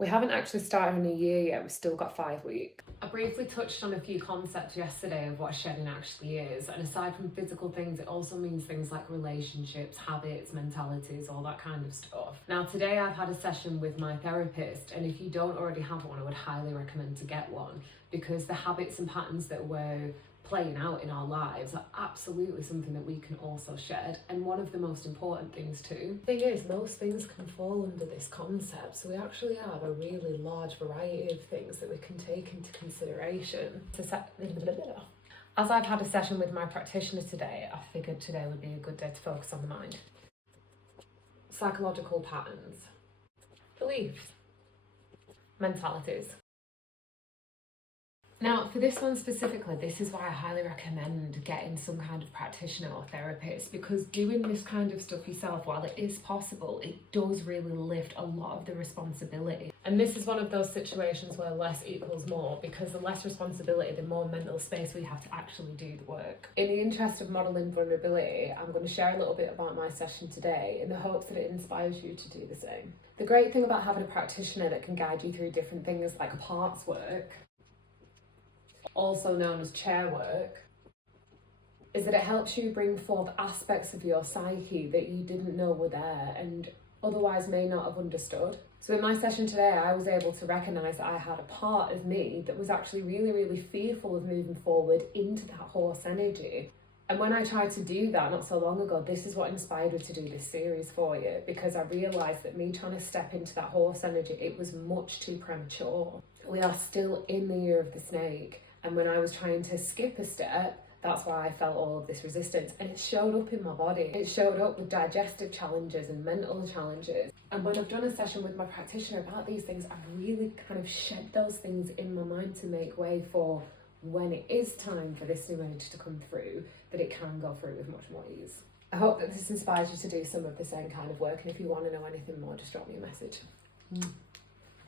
We haven't actually started a new year yet, we've still got 5 weeks. I briefly touched on a few concepts yesterday of what shedding actually is, and aside from physical things, it also means things like relationships, habits, mentalities, all that kind of stuff. Now today I've had a session with my therapist, and if you don't already have one, I would highly recommend to get one, because the habits and patterns that we're playing out in our lives are absolutely something that we can also shed, and one of the most important things too. The thing is, most things can fall under this concept, so we actually have a really large variety of things that we can take into consideration. As I've had a session with my practitioner today, I figured today would be a good day to focus on the mind. Psychological patterns, beliefs, mentalities. Now, for this one specifically, this is why I highly recommend getting some kind of practitioner or therapist, because doing this kind of stuff yourself, while it is possible, it does really lift a lot of the responsibility. And this is one of those situations where less equals more, because the less responsibility, the more mental space we have to actually do the work. In the interest of modelling vulnerability, I'm going to share a little bit about my session today in the hopes that it inspires you to do the same. The great thing about having a practitioner that can guide you through different things like parts work, also known as chair work, is that it helps you bring forth aspects of your psyche that you didn't know were there and otherwise may not have understood. So in my session today, I was able to recognise that I had a part of me that was actually really, really fearful of moving forward into that horse energy. And when I tried to do that not so long ago, this is what inspired me to do this series for you, because I realised that me trying to step into that horse energy, it was much too premature. We are still in the year of the snake. And when I was trying to skip a step, that's why I felt all of this resistance. And it showed up in my body. It showed up with digestive challenges and mental challenges. And when I've done a session with my practitioner about these things, I've really kind of shed those things in my mind to make way for when it is time for this new energy to come through, that it can go through with much more ease. I hope that this inspires you to do some of the same kind of work. And if you want to know anything more, just drop me a message.